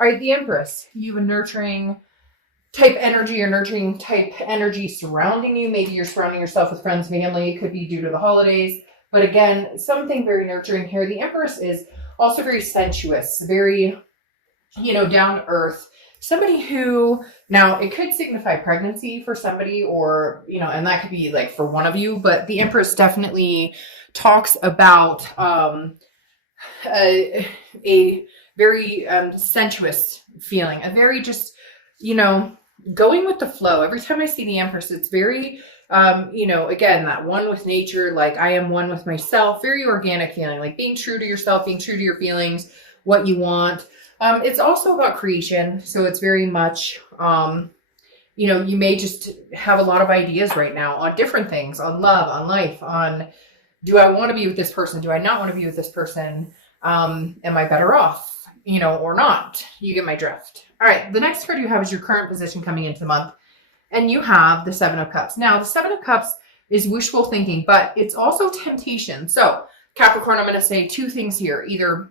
All right, the Empress. You have a nurturing type energy or nurturing type energy surrounding you. Maybe you're surrounding yourself with friends, family. It could be due to the holidays. But again, something very nurturing here. The Empress is also very sensuous, very, down to earth. Somebody who, now it could signify pregnancy for somebody or, and that could be like for one of you, but the Empress definitely talks about a very sensuous feeling, a very just, going with the flow. Every time I see the Empress, it's very, again, that one with nature, like I am one with myself, very organic feeling, like being true to yourself, being true to your feelings, what you want. It's also about creation. So it's very much, you may just have a lot of ideas right now on different things, on love, on life, on do I want to be with this person? Do I not want to be with this person? Am I better off, or not? You get my drift. All right. The next card you have is your current position coming into the month. And you have the Seven of Cups. Now, the Seven of Cups is wishful thinking, but it's also temptation. So, Capricorn, I'm going to say two things here. Either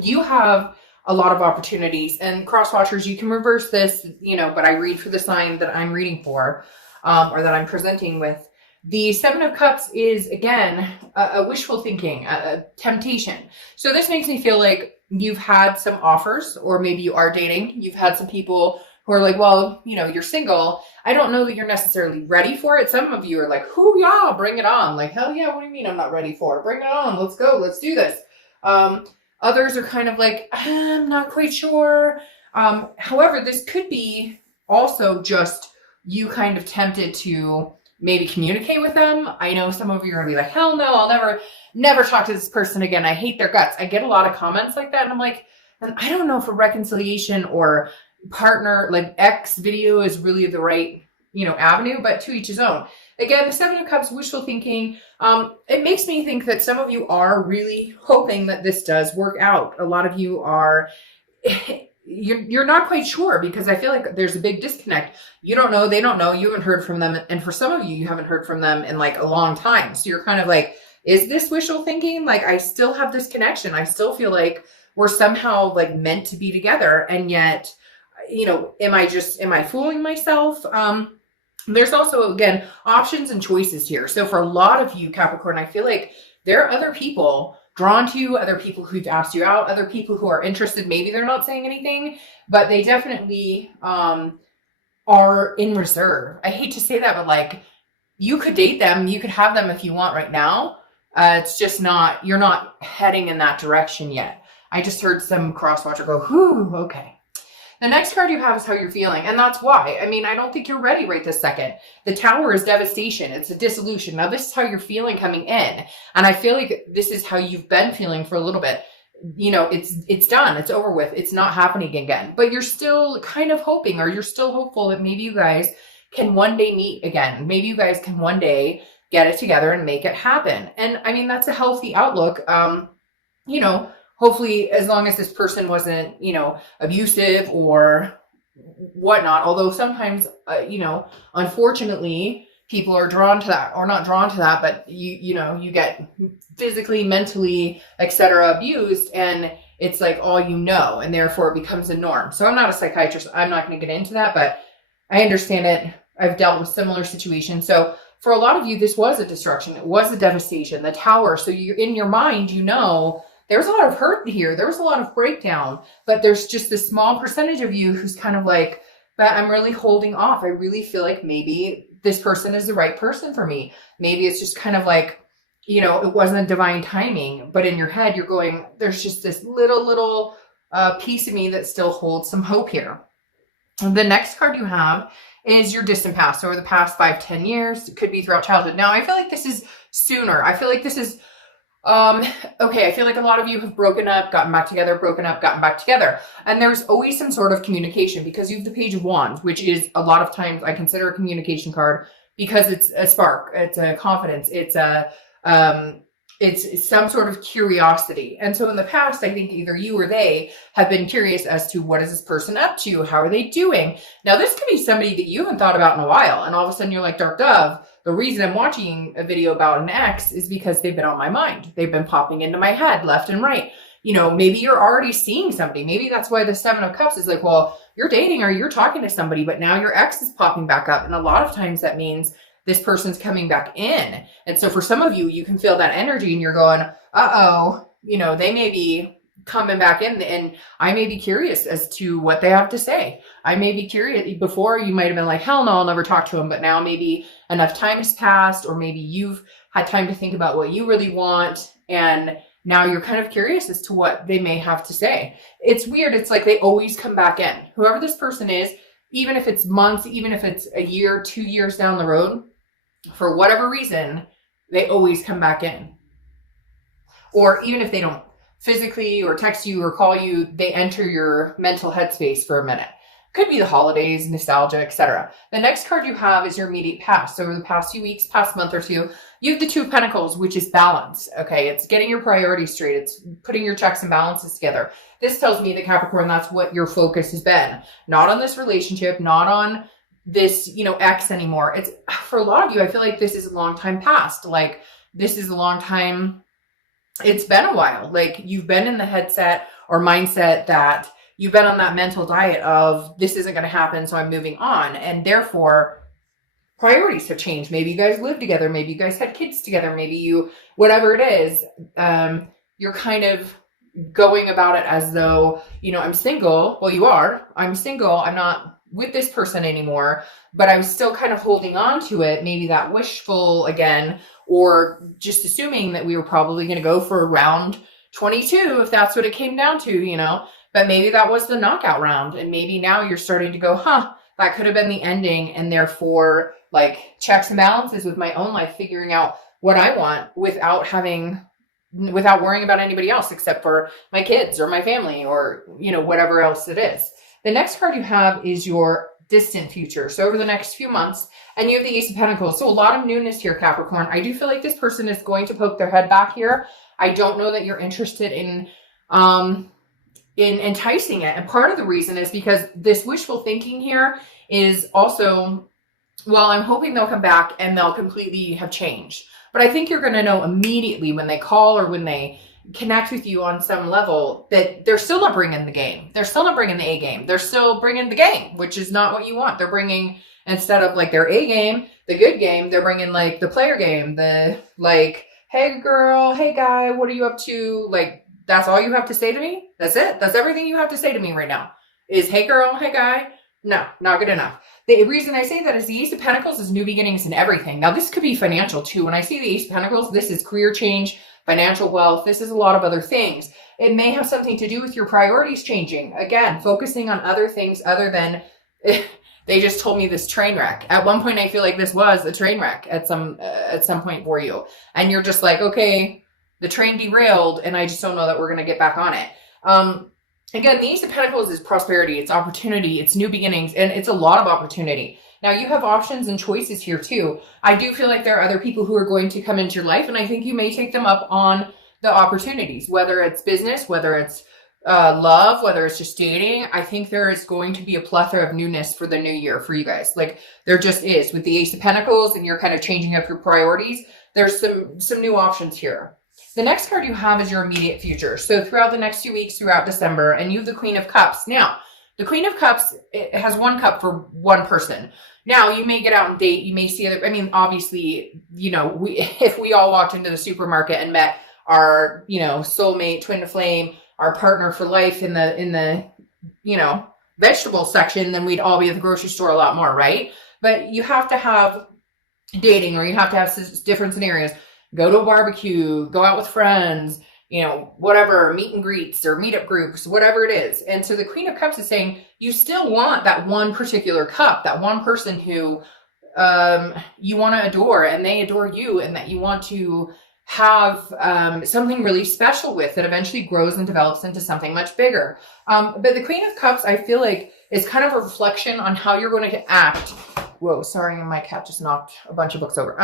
you have a lot of opportunities, and cross watchers, you can reverse this, but I read for the sign that I'm reading for, or that I'm presenting with. The Seven of Cups is, again, a wishful thinking, a temptation. So this makes me feel like you've had some offers, or maybe you are dating. You've had some people who are like, well, you're single. I don't know that you're necessarily ready for it. Some of you are like, hoo, yeah, bring it on. Like, hell yeah, what do you mean I'm not ready for it? Bring it on. Let's go. Let's do this. Others are kind of like, I'm not quite sure. However, this could be also just you kind of tempted to maybe communicate with them. I know some of you are going to be like, hell no, I'll never talk to this person again. I hate their guts. I get a lot of comments like that. And I'm like, I don't know if a reconciliation or partner, like ex video is really the right, avenue, but to each his own. Again, the Seven of Cups, wishful thinking. It makes me think that some of you are really hoping that this does work out. A lot of you are, you're not quite sure because I feel like there's a big disconnect. You don't know, they don't know, you haven't heard from them. And for some of you, you haven't heard from them in like a long time. So you're kind of like, is this wishful thinking? Like, I still have this connection. I still feel like we're somehow like meant to be together. And yet, am I fooling myself? There's also, again, options and choices here. So for a lot of you, Capricorn, I feel like there are other people drawn to you, other people who've asked you out, other people who are interested. Maybe they're not saying anything, but they definitely are in reserve. I hate to say that, but like you could date them, you could have them if you want right now. It's just not, you're not heading in that direction yet. I just heard some cross watcher go, whew, okay. The next card you have is how you're feeling. And that's why. I mean, I don't think you're ready right this second. The Tower is devastation. It's a dissolution. Now, this is how you're feeling coming in. And I feel like this is how you've been feeling for a little bit. It's done. It's over with. It's not happening again. But you're still kind of hoping, or you're still hopeful that maybe you guys can one day meet again. Maybe you guys can one day get it together and make it happen. And I mean, that's a healthy outlook. Hopefully, as long as this person wasn't, abusive or whatnot, although sometimes, unfortunately, people are drawn to that, or not drawn to that, but you get physically, mentally, etc. abused, and it's like all and therefore it becomes a norm. So I'm not a psychiatrist. I'm not going to get into that, but I understand it. I've dealt with similar situations. So for a lot of you, this was a destruction. It was a devastation, the Tower. So you're in your mind, there's a lot of hurt here. There was a lot of breakdown, but there's just this small percentage of you who's kind of like, but I'm really holding off. I really feel like maybe this person is the right person for me. Maybe it's just kind of like, it wasn't divine timing, but in your head, you're going, there's just this little piece of me that still holds some hope here. And the next card you have is your distant past, over the past 5-10 years. It could be throughout childhood. Now, I feel like this is sooner. I feel like this is okay, I feel like a lot of you have broken up, gotten back together, broken up, gotten back together. And there's always some sort of communication because you have the Page of Wands, which is a lot of times I consider a communication card because it's a spark, it's a confidence, it's it's some sort of curiosity. And so in the past, I think either you or they have been curious as to what is this person up to? How are they doing? Now, this could be somebody that you haven't thought about in a while. And all of a sudden you're like, Dark Dove, the reason I'm watching a video about an ex is because they've been on my mind. They've been popping into my head left and right. You know, maybe you're already seeing somebody. Maybe that's why the Seven of Cups is like, well, you're dating or you're talking to somebody, but now your ex is popping back up. And a lot of times that means this person's coming back in. And so for some of you, you can feel that energy and you're going, uh-oh, you know, they may be coming back in, and I may be curious as to what they have to say. I may be curious. Before you might have been like, hell no, I'll never talk to them. But now maybe enough time has passed, or maybe you've had time to think about what you really want. And now you're kind of curious as to what they may have to say. It's weird. It's like they always come back in. Whoever this person is, even if it's months, even if it's a year, 2 years down the road, for whatever reason, they always come back in. Or even if they don't physically or text you or call you, they enter your mental headspace for a minute. Could be the holidays, nostalgia, etc. The next card you have is your immediate past. So over the past few weeks, past month or two, you have the Two of Pentacles, which is balance. Okay, it's getting your priorities straight. It's putting your checks and balances together. This tells me that Capricorn, that's what your focus has been. Not on this relationship, not on this, you know, ex anymore. It's for a lot of you, I feel like this is a long time past. Like this is a long time. It's been a while. Like you've been in the headset or mindset that you've been on that mental diet of this isn't going to happen, so I'm moving on. And therefore priorities have changed. Maybe you guys live together. Maybe you guys had kids together. Maybe you, whatever it is, you're kind of going about it as though, you know, I'm single. Well, you are. I'm single. I'm not with this person anymore, but I'm still kind of holding on to it. Maybe that wishful again, or just assuming that we were probably going to go for round 22, if that's what it came down to, you know, but maybe that was the knockout round. And maybe now you're starting to go, that could have been the ending. And therefore like checks and balances with my own life, figuring out what I want without worrying about anybody else except for my kids or my family or, you know, whatever else it is. The next card you have is your distant future. So over the next few months, and you have the Ace of Pentacles. So a lot of newness here, Capricorn. I do feel like this person is going to poke their head back here. I don't know that you're interested in enticing it. And part of the reason is because this wishful thinking here is also, well, I'm hoping they'll come back and they'll completely have changed. But I think you're going to know immediately when they call or when they connect with you on some level that they're still not bringing the game. They're still not bringing the A game. They're still bringing the game, which is not what you want. They're bringing, instead of like their A game, the good game, they're bringing like the player game, the like, hey girl, hey guy, what are you up to? Like, that's all you have to say to me? That's it? That's everything you have to say to me right now is, hey girl, hey guy? No, not good enough. The reason I say that is the Ace of Pentacles is new beginnings and everything. Now, this could be financial too. When I see the Ace of Pentacles, this is career change, financial wealth. This is a lot of other things. It may have something to do with your priorities changing. Again, focusing on other things other than they just told me this train wreck. At one point, I feel like this was a train wreck at some point for you. And you're just like, okay, the train derailed and I just don't know that we're going to get back on it. Again, the Ace of Pentacles is prosperity, it's opportunity, it's new beginnings, and it's a lot of opportunity. Now, you have options and choices here too. I do feel like there are other people who are going to come into your life, and I think you may take them up on the opportunities, whether it's business, whether it's love, whether it's just dating. I think there is going to be a plethora of newness for the new year for you guys. Like there just is with the Ace of Pentacles, and you're kind of changing up your priorities. There's some new options here. The next card you have is your immediate future. So throughout the next 2 weeks, throughout December, and you have the Queen of Cups. Now, the Queen of Cups, it has one cup for one person. Now, you may get out and date. You may see other, I mean, obviously, you know, if we all walked into the supermarket and met our, you know, soulmate, twin flame, our partner for life in the, you know, vegetable section, then we'd all be at the grocery store a lot more, right? But you have to have dating, or you have to have different scenarios. Go to a barbecue, go out with friends, you know, whatever, meet and greets or meetup groups, whatever it is. And so the Queen of Cups is saying you still want that one particular cup, that one person who you want to adore and they adore you, and that you want to have something really special with that eventually grows and develops into something much bigger. But the Queen of Cups, I feel like, is kind of a reflection on how you're going to act. Whoa, sorry, my cat just knocked a bunch of books over.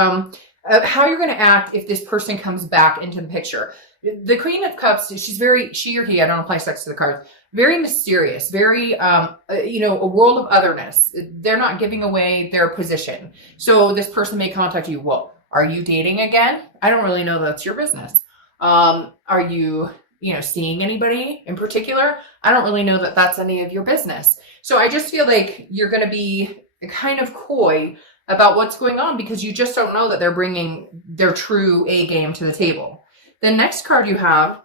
how you're going to act if this person comes back into the picture. The Queen of Cups, she or he, I don't apply sex to the cards, very mysterious, very, a world of otherness. They're not giving away their position. So this person may contact you. Well, are you dating again? I don't really know. That's your business. Are you, seeing anybody in particular? I don't really know that that's any of your business. So I just feel like you're going to be kind of coy about what's going on because you just don't know that they're bringing their true A game to the table. The next card you have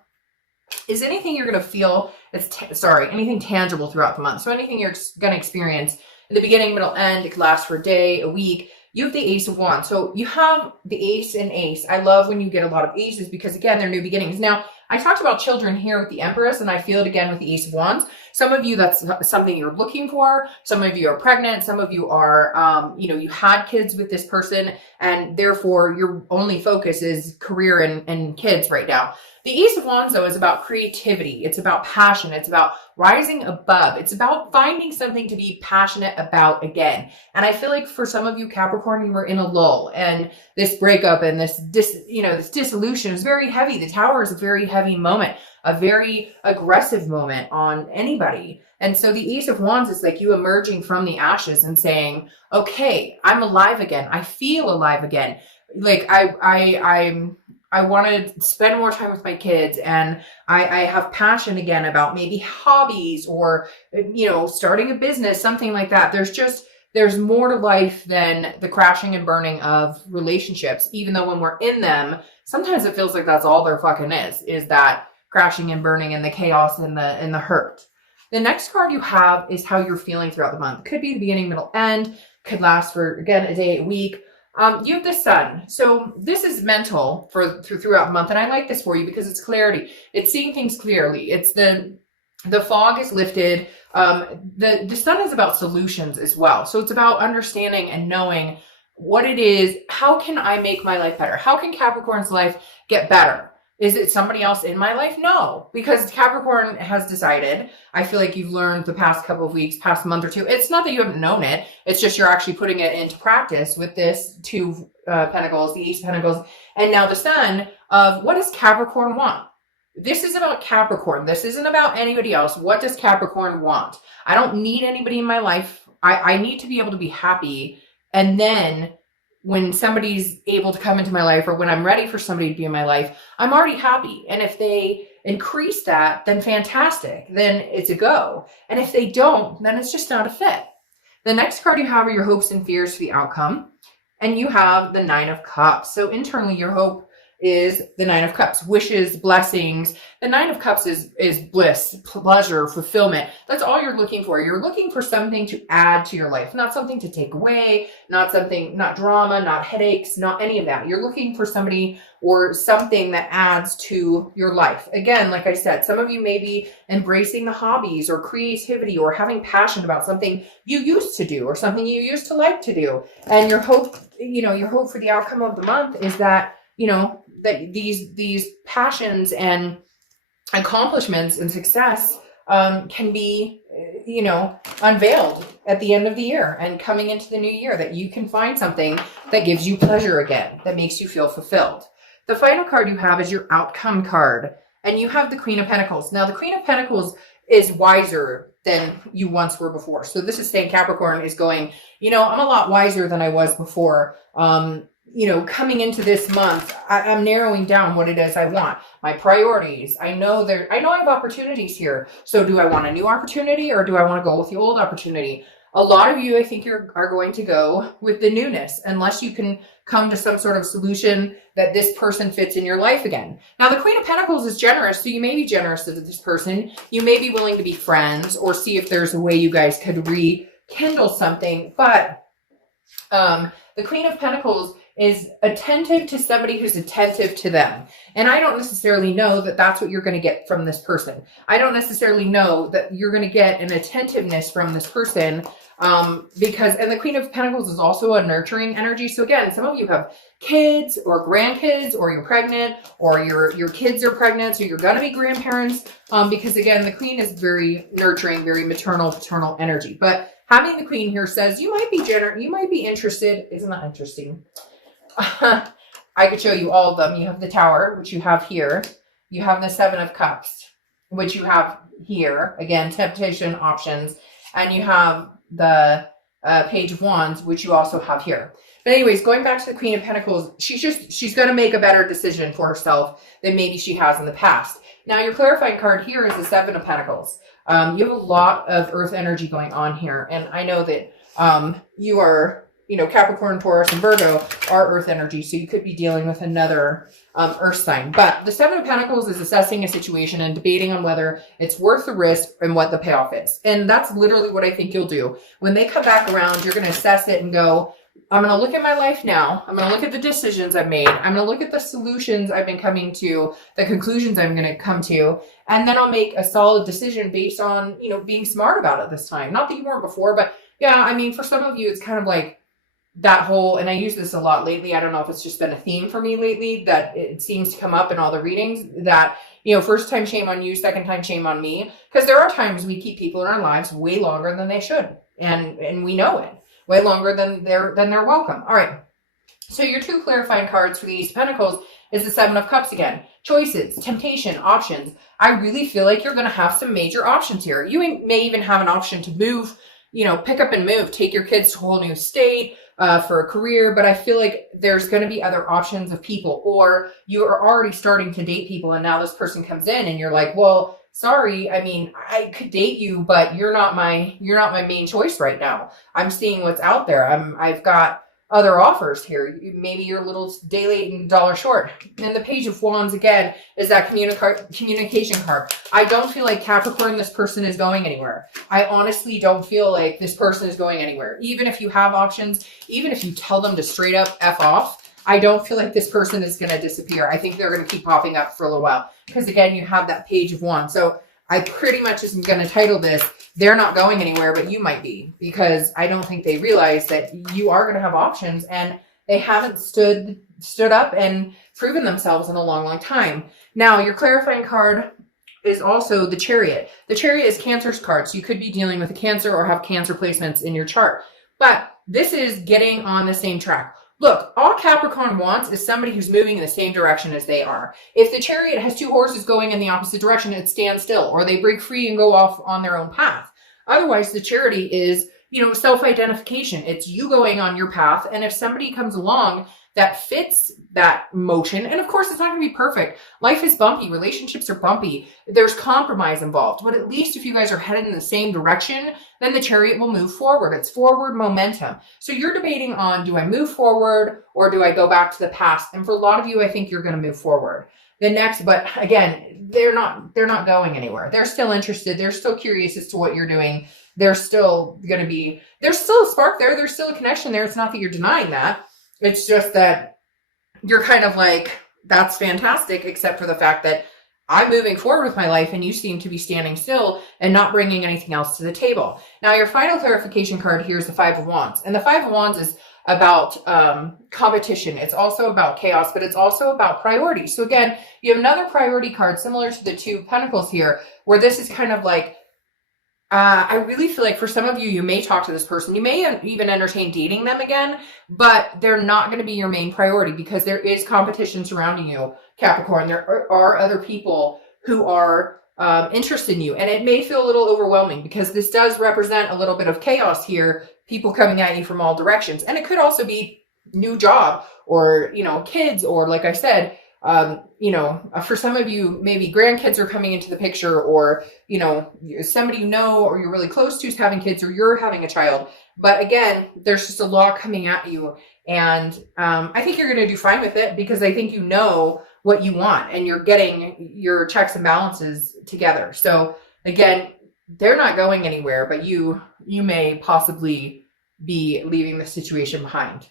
is anything you're going to feel, anything tangible throughout the month. So anything you're going to experience in the beginning, middle, end. It could last for a day, a week. You have the Ace of Wands. So you have the Ace and Ace. I love when you get a lot of aces because, again, they're new beginnings. Now, I talked about children here with the Empress, and I feel it again with the Ace of Wands. Some of you, that's something you're looking for. Some of you are pregnant. Some of you are, you had kids with this person, and therefore your only focus is career and kids right now. The Ace of Wands, though, is about creativity. It's about passion. It's about rising above. It's about finding something to be passionate about again. And I feel like for some of you, Capricorn, you were in a lull, and this breakup and this dissolution is very heavy. The Tower is a very heavy moment, a very aggressive moment on anybody. And so the Ace of Wands is like you emerging from the ashes and saying, okay, I'm alive again. I feel alive again. Like I want to spend more time with my kids, and I have passion again about maybe hobbies or, starting a business, something like that. There's more to life than the crashing and burning of relationships, even though when we're in them, sometimes it feels like that's all there fucking is that crashing and burning and the chaos and the hurt. The next card you have is how you're feeling throughout the month. Could be the beginning, middle, end. Could last for, again, a day, a week. You have the Sun. So this is mental throughout the month. And I like this for you because it's clarity. It's seeing things clearly. It's the fog is lifted. The Sun is about solutions as well. So it's about understanding and knowing what it is. How can I make my life better? How can Capricorn's life get better? Is it somebody else in my life? No, because Capricorn has decided. I feel like you've learned the past couple of weeks, past month or two. It's not that you haven't known it. It's just you're actually putting it into practice with this Two Pentacles, the Ace of Pentacles, and now the Sun of what does Capricorn want? This is about Capricorn. This isn't about anybody else. What does Capricorn want? I don't need anybody in my life. I need to be able to be happy. And then when somebody's able to come into my life or when I'm ready for somebody to be in my life, I'm already happy. And if they increase that, then fantastic. Then it's a go. And if they don't, then it's just not a fit. The next card you have are your hopes and fears for the outcome. And you have the Nine of Cups. So internally, your hope is the Nine of Cups, wishes, blessings. The Nine of Cups is bliss, pleasure, fulfillment. That's all you're looking for. You're looking for something to add to your life, not something to take away, not drama, not headaches, not any of that. You're looking for somebody or something that adds to your life. Again, like I said, some of you may be embracing the hobbies or creativity or having passion about something you used to do or something you used to like to do. And your hope for the outcome of the month is that, that these passions and accomplishments and success can be, unveiled at the end of the year and coming into the new year, that you can find something that gives you pleasure again, that makes you feel fulfilled. The final card you have is your outcome card, and you have the Queen of Pentacles. Now, the Queen of Pentacles is wiser than you once were before. So this is saying Capricorn is going, I'm a lot wiser than I was before. Coming into this month, I'm narrowing down what it is I want, my priorities. I know I have opportunities here. So do I want a new opportunity or do I want to go with the old opportunity? A lot of you, I think are going to go with the newness unless you can come to some sort of solution that this person fits in your life again. Now, the Queen of Pentacles is generous. So you may be generous to this person. You may be willing to be friends or see if there's a way you guys could rekindle something. But the Queen of Pentacles is attentive to somebody who's attentive to them. And I don't necessarily know that that's what you're going to get from this person. I don't necessarily know that you're going to get an attentiveness from this person and the Queen of Pentacles is also a nurturing energy. So again, some of you have kids or grandkids, or you're pregnant, or your kids are pregnant, so you're going to be grandparents, because again, the Queen is very nurturing, very maternal, paternal energy. But having the Queen here says you might be interested. Isn't that interesting? I could show you all of them. You have the Tower, which you have here. You have the Seven of Cups, which you have here. Again, temptation, options. And you have the Page of Wands, which you also have here. But anyways, going back to the Queen of Pentacles, she's going to make a better decision for herself than maybe she has in the past. Now, your clarifying card here is the Seven of Pentacles. You have a lot of earth energy going on here. And I know that you are, you know, Capricorn, Taurus, and Virgo are earth energy. So you could be dealing with another earth sign. But the Seven of Pentacles is assessing a situation and debating on whether it's worth the risk and what the payoff is. And that's literally what I think you'll do. When they come back around, you're going to assess it and go, I'm going to look at my life now. I'm going to look at the decisions I've made. I'm going to look at the solutions I've been coming to, the conclusions I'm going to come to, and then I'll make a solid decision based on, you know, being smart about it this time. Not that you weren't before, but yeah, I mean, for some of you, it's kind of like that whole, and I use this a lot lately. I don't know if it's just been a theme for me lately that it seems to come up in all the readings that, you know, first time shame on you, second time shame on me. Because there are times we keep people in our lives way longer than they should. And we know it. Way longer than they're welcome. All right. So your two clarifying cards for the Ace of Pentacles is the Seven of Cups again. Choices, temptation, options. I really feel like you're going to have some major options here. You may even have an option to move, you know, pick up and move, take your kids to a whole new state for a career. But I feel like there's going to be other options of people, or you are already starting to date people. And now this person comes in and you're like, well, sorry, I mean, I could date you, but you're not my main choice right now. I'm seeing what's out there. I've got other offers here. Maybe you're a little day late and $1 short. And the Page of Wands again is that communication card. I don't feel like Capricorn, this person is going anywhere. I honestly don't feel like this person is going anywhere. Even if you have options, even if you tell them to straight up F off, I don't feel like this person is going to disappear. I think they're going to keep popping up for a little while. Because again, you have that Page of Wands. So I pretty much am going to title this, They're Not Going Anywhere, but You Might Be. Because I don't think they realize that you are going to have options and they haven't stood up and proven themselves in a long, long time. Now, your clarifying card is also the Chariot. The Chariot is Cancer's card. So you could be dealing with a Cancer or have Cancer placements in your chart. But this is getting on the same track. Look, all Capricorn wants is somebody who's moving in the same direction as they are. If the Chariot has two horses going in the opposite direction, it stands still, or they break free and go off on their own path. Otherwise, the Charity is, you know, self-identification. It's you going on your path. And if somebody comes along that fits that motion, and of course, it's not going to be perfect. Life is bumpy. Relationships are bumpy. There's compromise involved. But at least if you guys are headed in the same direction, then the Chariot will move forward. It's forward momentum. So you're debating on, do I move forward or do I go back to the past? And for a lot of you, I think you're going to move forward. The next, but again, they're not going anywhere. They're still interested. They're still curious as to what you're doing. There's still a spark there. There's still a connection there. It's not that you're denying that. It's just that you're kind of like, that's fantastic, except for the fact that I'm moving forward with my life and you seem to be standing still and not bringing anything else to the table. Now, your final clarification card here is the Five of Wands. And the Five of Wands is about competition. It's also about chaos, but it's also about priorities. So again, you have another priority card similar to the Two of Pentacles here, where this is kind of like, I really feel like for some of you, you may talk to this person. You may even entertain dating them again, but they're not going to be your main priority because there is competition surrounding you, Capricorn. There are other people who are interested in you, and it may feel a little overwhelming because this does represent a little bit of chaos here, people coming at you from all directions. And it could also be new job or, you know, kids, or like I said, you know, for some of you, maybe grandkids are coming into the picture, or, you know, somebody you know or you're really close to is having kids, or you're having a child. But again, there's just a lot coming at you. And I think you're going to do fine with it because I think you know what you want and you're getting your checks and balances together. So again, they're not going anywhere, but you may possibly be leaving the situation behind.